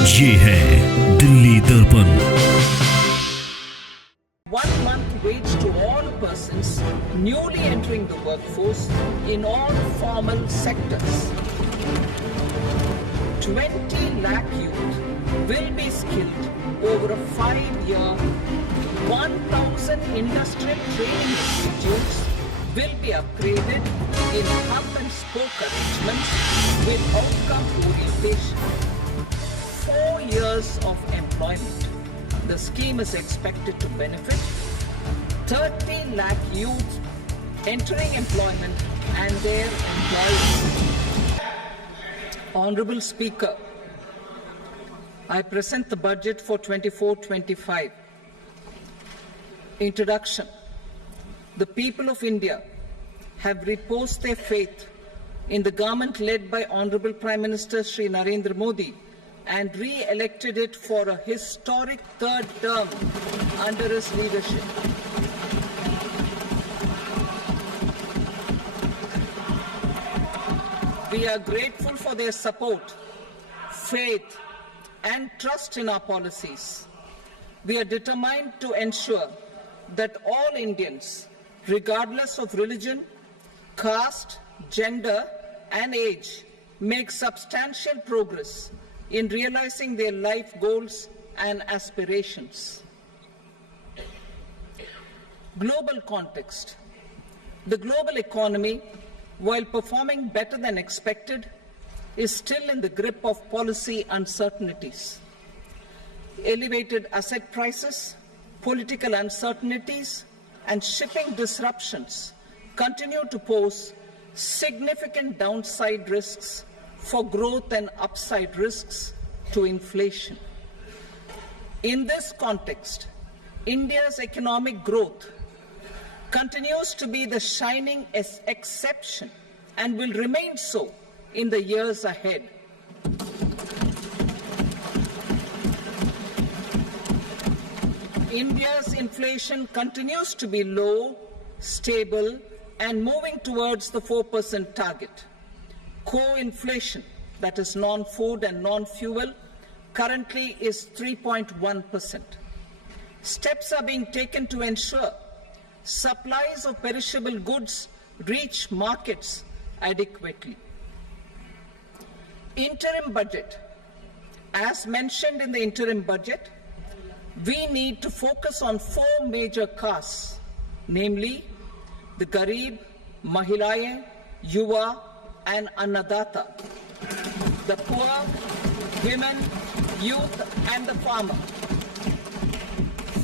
ये है दिल्ली दर्पण। 1 month wage to all persons newly entering the workforce in all formal sectors. 20 lakh youth will be skilled over a 5-year. 1,000 industrial training institutes will be upgraded in hub and spoke arrangements with outcome orientation. 4 years of employment. The scheme is expected to benefit 30 lakh youth entering employment and their employees. Honorable Speaker, I present the budget for 24-25. Introduction. The people of India have reposed their faith in the government led by Honorable Prime Minister Shri Narendra Modi and re-elected it for a historic third term under his leadership. We are grateful for their support, faith, and trust in our policies. We are determined to ensure that all Indians, regardless of religion, caste, gender, and age, make substantial progress in realizing their life goals and aspirations. Global context. The global economy, while performing better than expected, is still in the grip of policy uncertainties. Elevated asset prices, political uncertainties, and shipping disruptions continue to pose significant downside risks for growth and upside risks to inflation. In this context, India's economic growth continues to be the shining exception and will remain so in the years ahead. India's inflation continues to be low, stable, and moving towards the 4% target. Core inflation, that is non-food and non-fuel, currently is 3.1%. Steps are being taken to ensure supplies of perishable goods reach markets adequately. Interim budget. As mentioned in the interim budget, we need to focus on 4 major castes, namely the Garib, Mahilaye, Yuva, and Annadata, the poor, women, youth, and the farmer.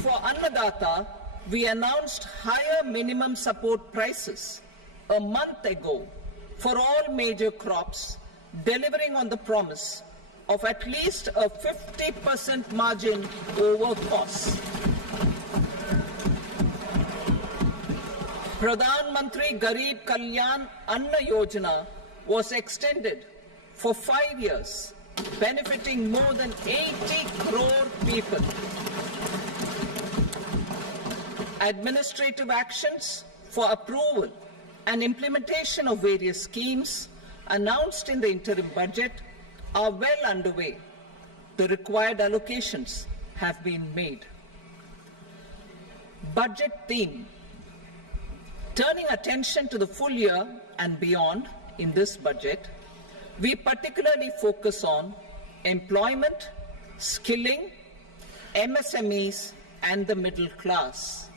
For Annadata, we announced higher minimum support prices a month ago for all major crops, delivering on the promise of at least a 50% margin over costs. Pradhan Mantri Garib Kalyan Anna Yojana was extended for 5 years, benefiting more than 80 crore people. Administrative actions for approval and implementation of various schemes announced in the interim budget are well underway. The required allocations have been made. Budget theme. Turning attention to the full year and beyond in this budget, we particularly focus on employment, skilling, MSMEs, and the middle class.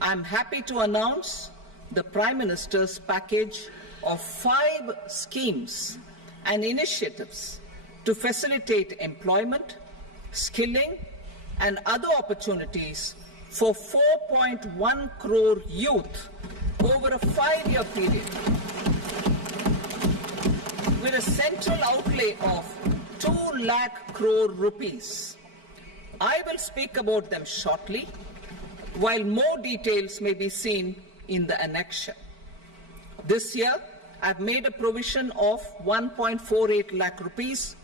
I'm happy to announce the Prime Minister's package of 5 schemes and initiatives to facilitate employment, skilling, and other opportunities for 4.1 crore youth over a 5-year period, with a central outlay of 2 lakh crore rupees. I will speak about them shortly, while more details may be seen in the annexure. This year, I've made a provision of 1.48 lakh rupees,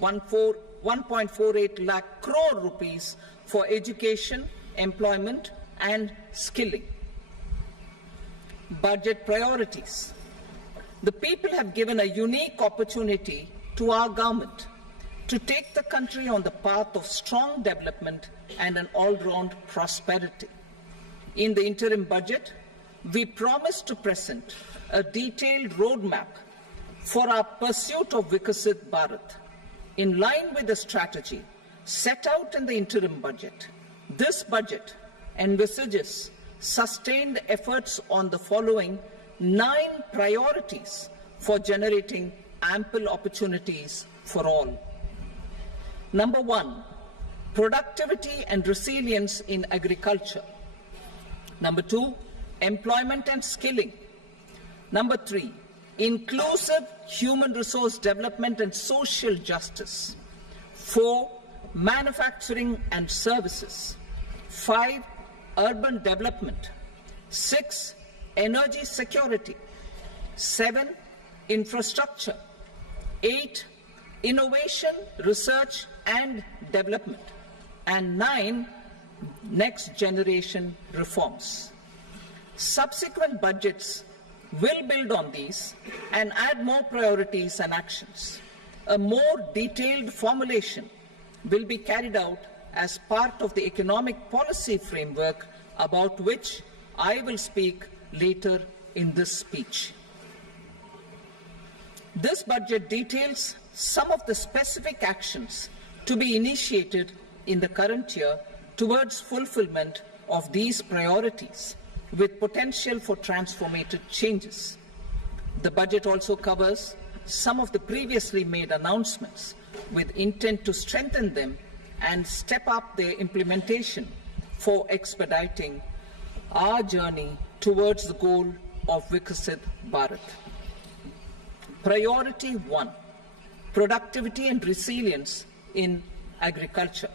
1.48 lakh crore rupees for education, employment, and skilling. Budget priorities. The people have given a unique opportunity to our government to take the country on the path of strong development and an all-round prosperity. In the interim budget, we promise to present a detailed roadmap for our pursuit of Vikasit Bharat. In line with the strategy set out in the interim budget, this budget envisages sustained efforts on the following 9 priorities for generating ample opportunities for all. Number 1, productivity and resilience in agriculture. Number 2, employment and skilling. Number 3, inclusive human resource development and social justice. 4, manufacturing and services. 5, urban development. 6, energy security. 7, infrastructure. 8, innovation, research and development. And 9, next generation reforms. Subsequent budgets will build on these and add more priorities and actions. A more detailed formulation will be carried out as part of the economic policy framework about which I will speak later in this speech. This budget details some of the specific actions to be initiated in the current year towards fulfillment of these priorities, with potential for transformative changes. The budget also covers some of the previously made announcements with intent to strengthen them and step up their implementation for expediting our journey towards the goal of Vikasit Bharat. Priority 1, productivity and resilience in agriculture.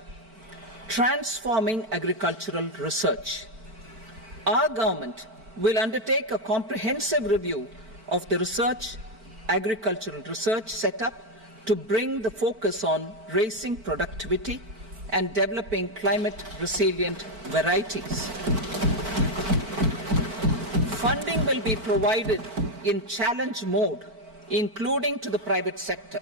Transforming agricultural research. Our government will undertake a comprehensive review of the agricultural research setup to bring the focus on raising productivity and developing climate-resilient varieties. Funding will be provided in challenge mode, including to the private sector.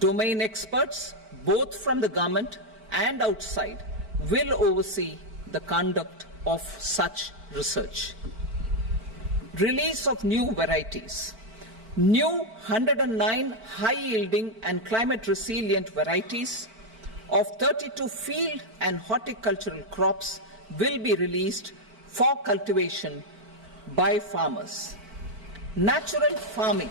Domain experts, both from the government and outside, will oversee the conduct of such research. Release of new varieties. New 109 high-yielding and climate-resilient varieties of 32 field and horticultural crops will be released for cultivation by farmers. Natural farming.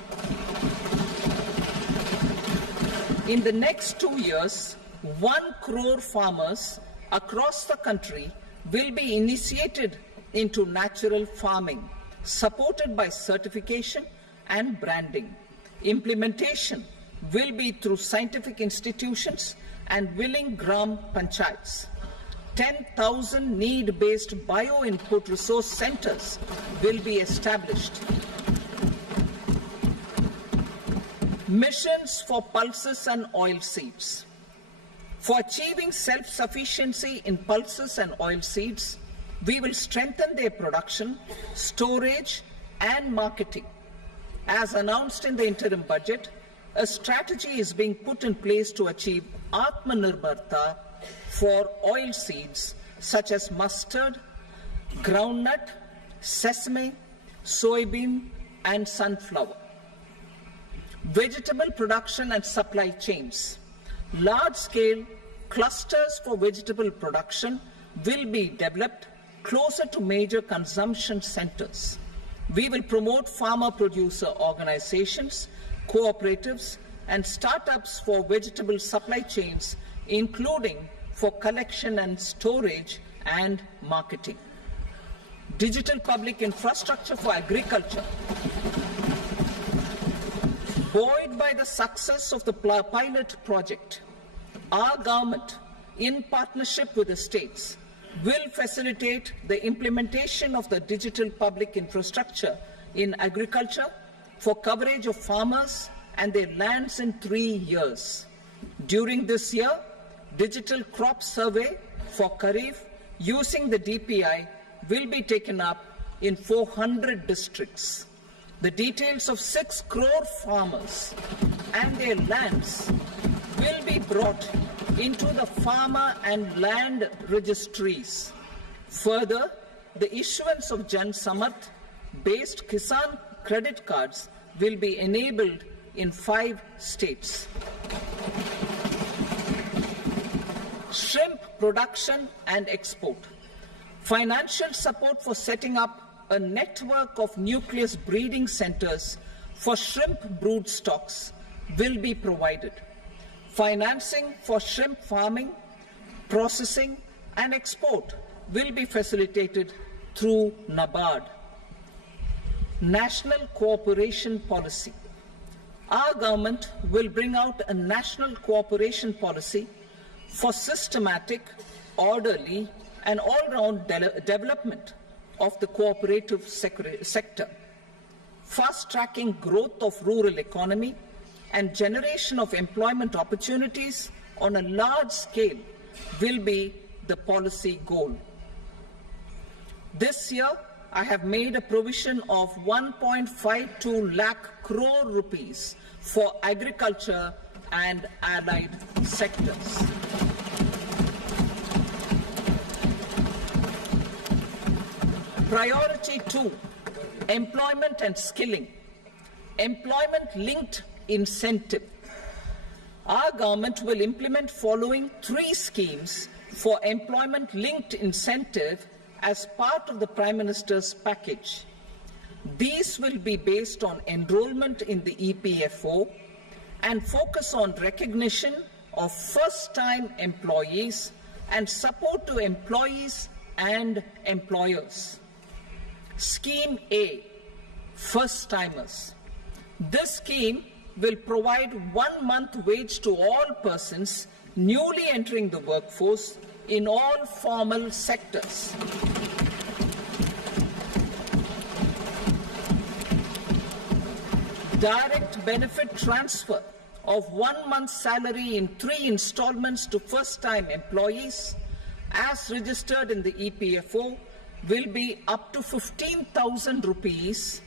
In the next 2 years, 1 crore farmers across the country will be initiated into natural farming, supported by certification and branding. Implementation will be through scientific institutions and willing gram panchayats. 10,000 need-based bio-input resource centers will be established. Missions for pulses and oilseeds. For achieving self-sufficiency in pulses and oilseeds, we will strengthen their production, storage, and marketing. As announced in the interim budget, a strategy is being put in place to achieve Atmanirbharta for oilseeds such as mustard, groundnut, sesame, soybean, and sunflower. Vegetable production and supply chains. Large-scale clusters for vegetable production will be developed closer to major consumption centers. We will promote farmer-producer organizations, cooperatives, and startups for vegetable supply chains, including for collection and storage and marketing. Digital public infrastructure for agriculture. Buoyed by the success of the pilot project, our government, in partnership with the states, will facilitate the implementation of the digital public infrastructure in agriculture for coverage of farmers and their lands in 3 years. During this year, digital crop survey for Kharif using the DPI will be taken up in 400 districts. The details of 6 crore farmers and their lands will be brought into the farmer and land registries. Further, the issuance of Jan Samarth-based Kisan credit cards will be enabled in 5 states. Shrimp production and export. Financial support for setting up a network of nucleus breeding centers for shrimp brood stocks will be provided. Financing for shrimp farming, processing and export will be facilitated through NABARD. National Cooperation Policy. Our government will bring out a national cooperation policy for systematic, orderly and all-round development of the cooperative sector, fast-tracking growth of rural economy and generation of employment opportunities on a large scale will be the policy goal. This year, I have made a provision of 1.52 lakh crore rupees for agriculture and allied sectors. Priority 2, employment and skilling. Employment-linked incentive. Our government will implement following 3 schemes for employment-linked incentive as part of the Prime Minister's package. These will be based on enrollment in the EPFO and focus on recognition of first-time employees and support to employees and employers. Scheme A, first-timers. This scheme will provide 1 month wage to all persons newly entering the workforce in all formal sectors. Direct benefit transfer of 1 month's salary in 3 installments to first-time employees as registered in the EPFO will be up to 15,000 rupees.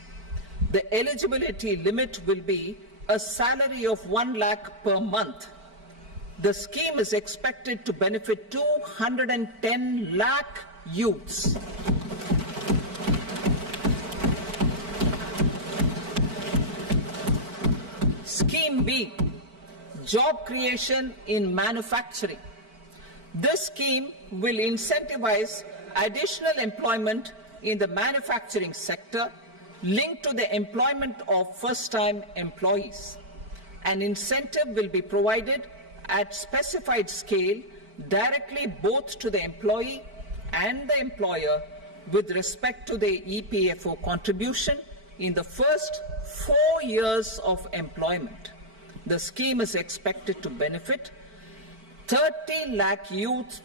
The eligibility limit will be a salary of 1 lakh per month. The scheme is expected to benefit 210 lakh youths. Scheme B, job creation in manufacturing. This scheme will incentivize additional employment in the manufacturing sector linked to the employment of first-time employees. An incentive will be provided at specified scale directly both to the employee and the employer with respect to the EPFO contribution in the first 4 years of employment. The scheme is expected to benefit 30 lakh youth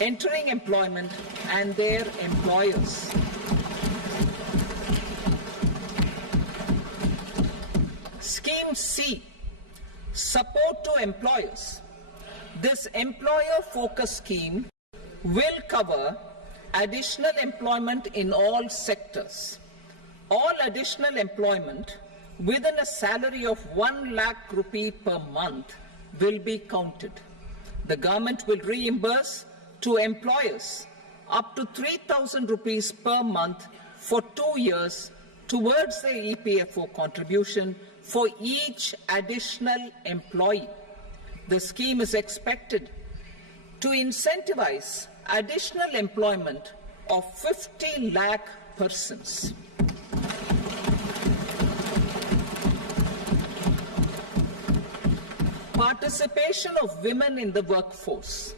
entering employment and their employers. Scheme C, support to employers. This employer-focused scheme will cover additional employment in all sectors. All additional employment within a salary of 1 lakh rupee per month will be counted. The government will reimburse to employers up to 3,000 rupees per month for 2 years towards the EPFO contribution for each additional employee. The scheme is expected to incentivize additional employment of 50 lakh persons. Participation of women in the workforce.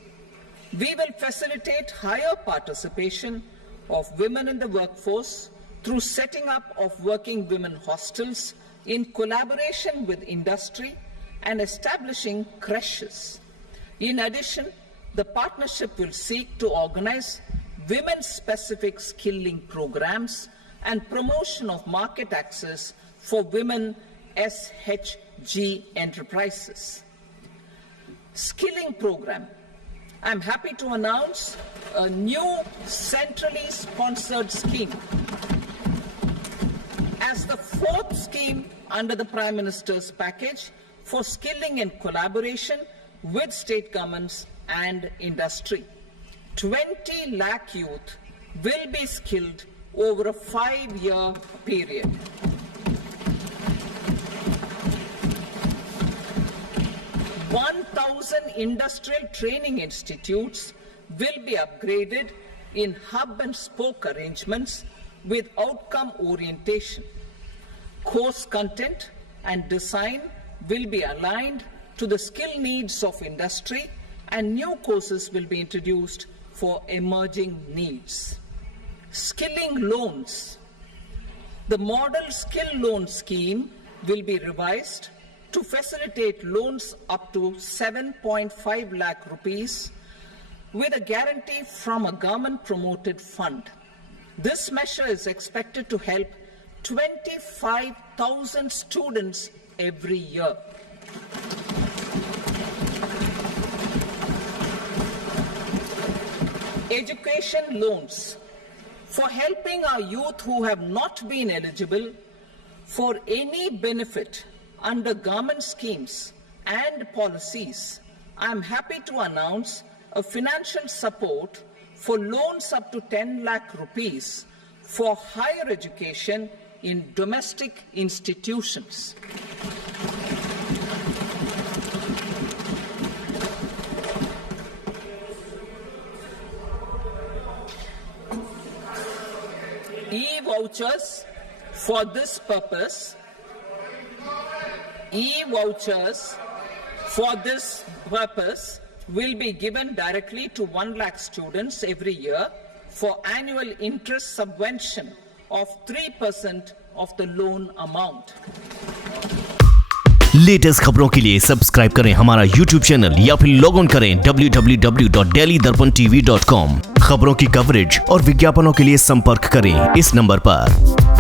We will facilitate higher participation of women in the workforce through setting up of working women hostels in collaboration with industry and establishing creches. In addition, the partnership will seek to organize women-specific skilling programs and promotion of market access for women SHG enterprises. Skilling program. I'm happy to announce a new centrally sponsored scheme as the 4th scheme under the Prime Minister's package for skilling and collaboration with state governments and industry. 20 lakh youth will be skilled over a 5-year period. $1,000 industrial training institutes will be upgraded in hub and spoke arrangements with outcome orientation. Course content and design will be aligned to the skill needs of industry, and new courses will be introduced for emerging needs. Skilling loans. The model skill loan scheme will be revised to facilitate loans up to 7.5 lakh rupees with a guarantee from a government promoted fund. This measure is expected to help 25,000 students every year. Education loans. For helping our youth who have not been eligible for any benefit under government schemes and policies, I am happy to announce a financial support for loans up to 10 lakh rupees for higher education in domestic institutions. E-vouchers for this purpose. E-vouchers for this purpose will be given directly to 1 lakh students every year for annual interest subvention of 3% of the loan amount. Latest खबरों के लिए subscribe करें हमारा YouTube channel या फिर log on करें www.delhidarpantv.com। खबरों की कवरेज और विज्ञापनों के लिए संपर्क करें इस नंबर पर।